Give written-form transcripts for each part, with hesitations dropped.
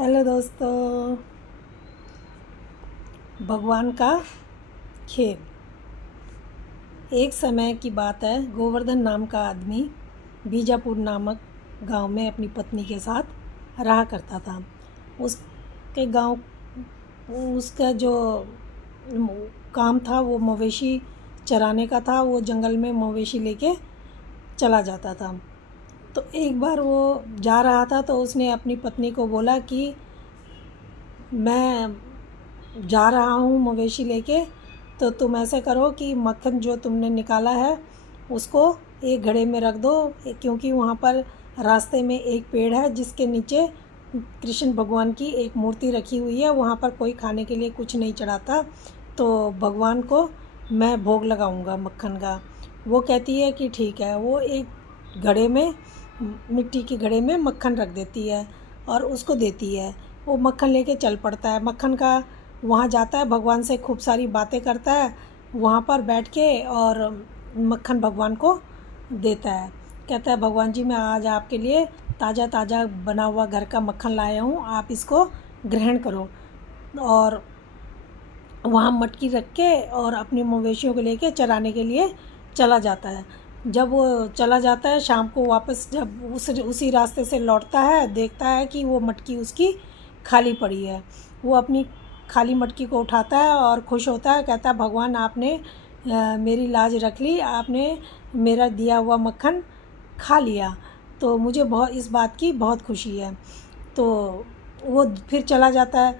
Hello दोस्तों। भगवान का खेल। एक समय की बात है, गोवर्धन नाम का आदमी बीजापुर नामक गांव में अपनी पत्नी के साथ रहा करता था। उसके गांव उसका जो काम था वो मवेशी चराने का था। वो जंगल में मवेशी लेके चला जाता था। तो एक बार वो जा रहा था तो उसने अपनी पत्नी को बोला कि मैं जा रहा हूँ मवेशी लेके, तो तुम ऐसे करो कि मक्खन जो तुमने निकाला है उसको एक घड़े में रख दो, क्योंकि वहाँ पर रास्ते में एक पेड़ है जिसके नीचे कृष्ण भगवान की एक मूर्ति रखी हुई है। वहाँ पर कोई खाने के लिए कुछ नहीं चढ़ाता, तो भगवान को मैं भोग लगाऊंगा मक्खन का। वो कहती है कि ठीक है। वो एक घड़े में, मिट्टी के घड़े में मक्खन रख देती है और उसको देती है। वो मक्खन लेके चल पड़ता है। मक्खन का वहाँ जाता है, भगवान से खूब सारी बातें करता है वहाँ पर बैठ के, और मक्खन भगवान को देता है। कहता है, भगवान जी मैं आज आपके लिए ताज़ा ताज़ा बना हुआ घर का मक्खन लाया हूँ, आप इसको ग्रहण करो। और वहाँ मटकी रख के और अपनी मवेशियों को लेके चराने के लिए चला जाता है। जब वो चला जाता है शाम को वापस, जब उसी रास्ते से लौटता है, देखता है कि वो मटकी उसकी खाली पड़ी है। वो अपनी खाली मटकी को उठाता है और खुश होता है। कहता है, भगवान आपने मेरी लाज रख ली, आपने मेरा दिया हुआ मक्खन खा लिया, तो मुझे बहुत इस बात की बहुत खुशी है। तो वो फिर चला जाता है।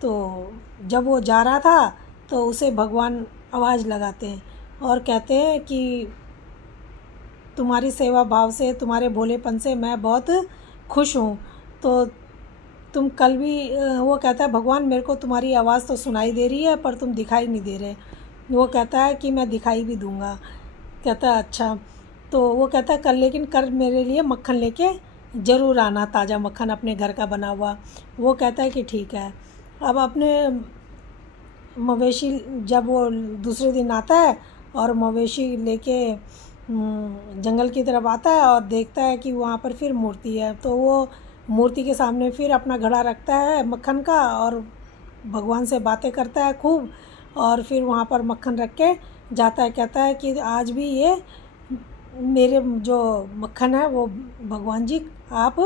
तो जब वो जा रहा था तो उसे भगवान आवाज़ लगाते हैं और कहते हैं कि तुम्हारी सेवा भाव से, तुम्हारे भोलेपन से मैं बहुत खुश हूँ। तो तुम कल भी वो कहता है, भगवान मेरे को तुम्हारी आवाज़ तो सुनाई दे रही है पर तुम दिखाई नहीं दे रहे। वो कहता है कि मैं दिखाई भी दूंगा। कहता है अच्छा। तो वो कहता है कल, लेकिन कल मेरे लिए मक्खन लेके ज़रूर आना, ताज़ा मक्खन अपने घर का बना हुआ। वो कहता है कि ठीक है। अब अपने मवेशी, जब वो दूसरे दिन आता है और मवेशी लेके जंगल की तरफ आता है और देखता है कि वहाँ पर फिर मूर्ति है, तो वो मूर्ति के सामने फिर अपना घड़ा रखता है मक्खन का और भगवान से बातें करता है खूब, और फिर वहाँ पर मक्खन रख के जाता है। कहता है कि आज भी ये मेरे जो मक्खन है वो भगवान जी आप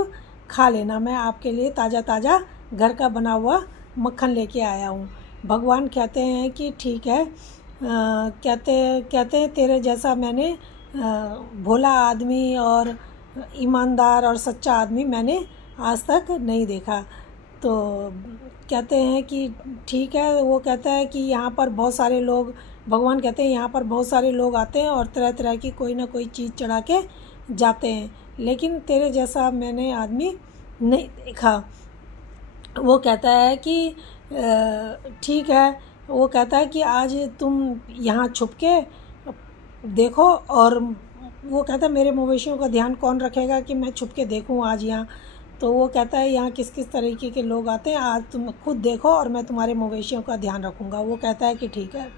खा लेना, मैं आपके लिए ताज़ा ताज़ा घर का बना हुआ मक्खन लेके आया हूँ। भगवान कहते हैं कि ठीक है। कहते कहते हैं तेरे जैसा मैंने भोला आदमी और ईमानदार और सच्चा आदमी मैंने आज तक नहीं देखा। तो कहते हैं कि ठीक है। वो कहता है कि यहाँ पर बहुत सारे लोग, भगवान कहते हैं यहाँ पर बहुत सारे लोग आते हैं और तरह तरह की कोई ना कोई चीज़ चढ़ा के जाते हैं, लेकिन तेरे जैसा मैंने आदमी नहीं देखा। वो कहता है कि ठीक है। वो कहता है कि आज तुम यहाँ छुप के देखो, और वो कहता है मेरे मवेशियों का ध्यान कौन रखेगा कि मैं छुप के देखूँ आज यहाँ। तो वो कहता है यहाँ किस किस तरीके के लोग आते हैं, आज तुम खुद देखो और मैं तुम्हारे मवेशियों का ध्यान रखूँगा। वो कहता है कि ठीक है।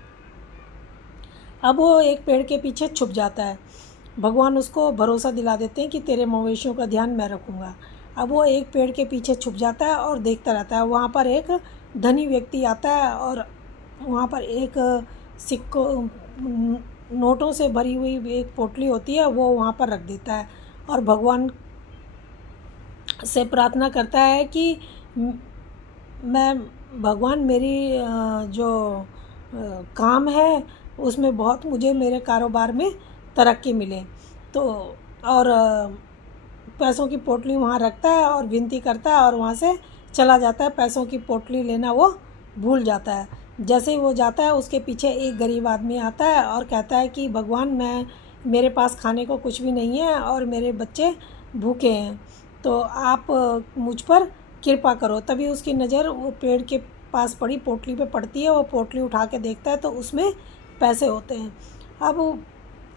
अब वो एक पेड़ के पीछे छुप जाता है। भगवान उसको भरोसा दिला देते हैं कि तेरे मवेशियों का ध्यान मैं रखूँगा। अब वो एक पेड़ के पीछे छुप जाता है और देखता रहता है। वहाँ पर एक धनी व्यक्ति आता है और वहाँ पर एक सिक्कों, नोटों से भरी हुई एक पोटली होती है, वो वहाँ पर रख देता है और भगवान से प्रार्थना करता है कि मैं, भगवान मेरी जो काम है उसमें बहुत मुझे मेरे कारोबार में तरक्की मिले। तो और पैसों की पोटली वहाँ रखता है और विनती करता है और वहाँ से चला जाता है। पैसों की पोटली लेना वो भूल जाता है। जैसे ही वो जाता है उसके पीछे एक गरीब आदमी आता है और कहता है कि भगवान मेरे पास खाने को कुछ भी नहीं है और मेरे बच्चे भूखे हैं, तो आप मुझ पर कृपा करो। तभी उसकी नज़र वो पेड़ के पास पड़ी पोटली पे पड़ती है। वो पोटली उठा के देखता है तो उसमें पैसे होते हैं। अब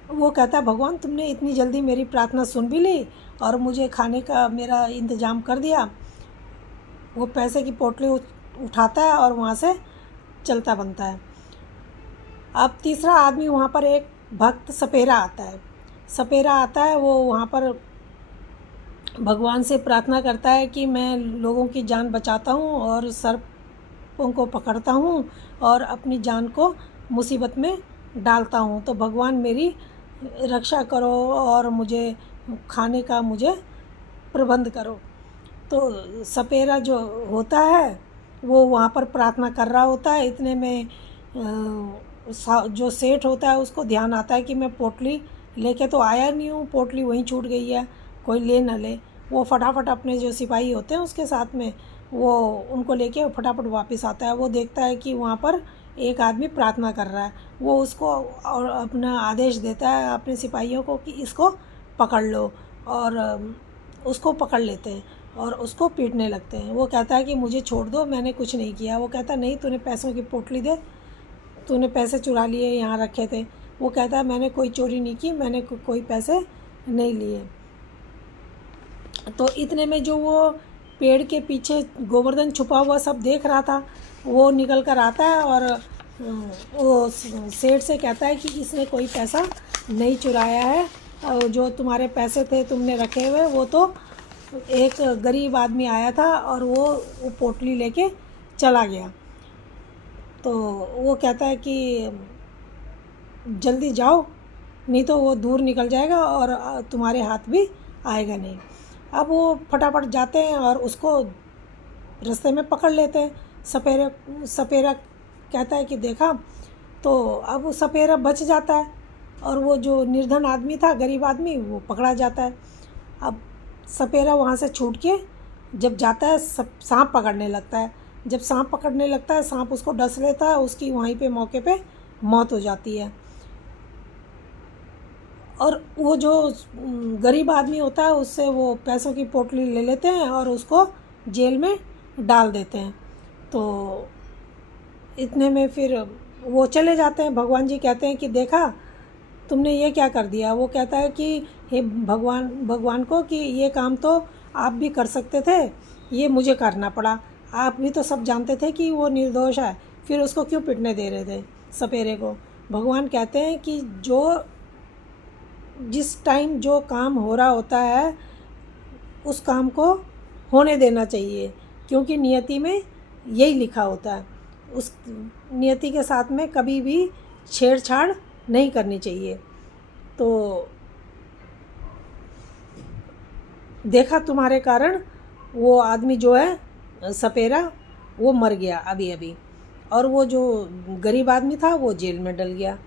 वो कहता है, भगवान तुमने इतनी जल्दी मेरी प्रार्थना सुन भी ली और मुझे खाने का मेरा इंतज़ाम कर दिया। वो पैसे की पोटली उठाता है और वहाँ से चलता बनता है। अब तीसरा आदमी, वहाँ पर एक भक्त सपेरा आता है। सपेरा आता है, वो वहाँ पर भगवान से प्रार्थना करता है कि मैं लोगों की जान बचाता हूँ और सर्पों को पकड़ता हूँ और अपनी जान को मुसीबत में डालता हूँ, तो भगवान मेरी रक्षा करो और मुझे खाने का मुझे प्रबंध करो। तो सपेरा जो होता है वो वहाँ पर प्रार्थना कर रहा होता है। इतने में जो सेठ होता है उसको ध्यान आता है कि मैं पोटली लेके तो आया नहीं हूँ, पोटली वहीं छूट गई है, कोई ले न ले। वो फटाफट अपने जो सिपाही होते हैं उसके साथ में वो उनको लेके फटाफट वापस आता है। वो देखता है कि वहाँ पर एक आदमी प्रार्थना कर रहा है। वो उसको और अपना आदेश देता है अपने सिपाहियों को कि इसको पकड़ लो, और उसको पकड़ लेते हैं और उसको पीटने लगते हैं। वो कहता है कि मुझे छोड़ दो, मैंने कुछ नहीं किया। वो कहता है नहीं, तूने पैसों की पोटली दे, तूने पैसे चुरा लिए, यहाँ रखे थे। वो कहता है मैंने कोई चोरी नहीं की, मैंने कोई पैसे नहीं लिए। तो इतने में जो वो पेड़ के पीछे गोवर्धन छुपा हुआ सब देख रहा था, वो निकल कर आता है और वो सेठ से कहता है कि इसने कोई पैसा नहीं चुराया है, और जो तुम्हारे पैसे थे तुमने रखे हुए, वो तो एक गरीब आदमी आया था और वो पोटली लेके चला गया। तो वो कहता है कि जल्दी जाओ, नहीं तो वो दूर निकल जाएगा और तुम्हारे हाथ भी आएगा नहीं। अब वो फटाफट जाते हैं और उसको रास्ते में पकड़ लेते हैं। सपेरा कहता है कि देखा, तो अब वो सपेरा बच जाता है और वो जो निर्धन आदमी था, गरीब आदमी, वो पकड़ा जाता है। अब सपेरा वहाँ से छूट के जब जाता है सांप पकड़ने लगता है। जब सांप पकड़ने लगता है, सांप उसको डस लेता है, उसकी वहीं पे मौके पे मौत हो जाती है। और वो जो गरीब आदमी होता है उससे वो पैसों की पोटली ले लेते हैं और उसको जेल में डाल देते हैं। तो इतने में फिर वो चले जाते हैं। भगवान जी कहते हैं कि देखा, तुमने ये क्या कर दिया। वो कहता है कि हे भगवान को कि ये काम तो आप भी कर सकते थे, ये मुझे करना पड़ा। आप भी तो सब जानते थे कि वो निर्दोष है, फिर उसको क्यों पिटने दे रहे थे सपेरे को। भगवान कहते हैं कि जिस टाइम जो काम हो रहा होता है उस काम को होने देना चाहिए, क्योंकि नियति में यही लिखा होता है। उस नियति के साथ में कभी भी छेड़छाड़ नहीं करनी चाहिए। तो देखा, तुम्हारे कारण वो आदमी जो है सपेरा, वो मर गया अभी अभी, और वो जो गरीब आदमी था वो जेल में डल गया।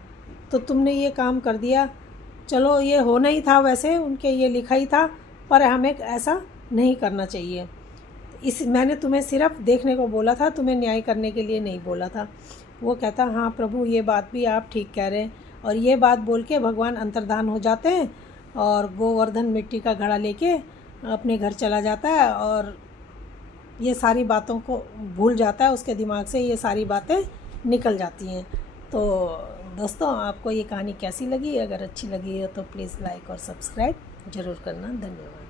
तो तुमने ये काम कर दिया। चलो, ये होना ही था, वैसे उनके ये लिखा ही था, पर हमें ऐसा नहीं करना चाहिए। मैंने तुम्हें सिर्फ देखने को बोला था, तुम्हें न्याय करने के लिए नहीं बोला था। वो कहता, हाँ प्रभु, ये बात भी आप ठीक कह रहे हैं। और ये बात बोल के भगवान अंतर्धान हो जाते हैं और गोवर्धन मिट्टी का घड़ा लेके अपने घर चला जाता है और ये सारी बातों को भूल जाता है। उसके दिमाग से ये सारी बातें निकल जाती हैं। तो दोस्तों, आपको ये कहानी कैसी लगी? अगर अच्छी लगी हो तो प्लीज़ लाइक और सब्सक्राइब ज़रूर करना। धन्यवाद।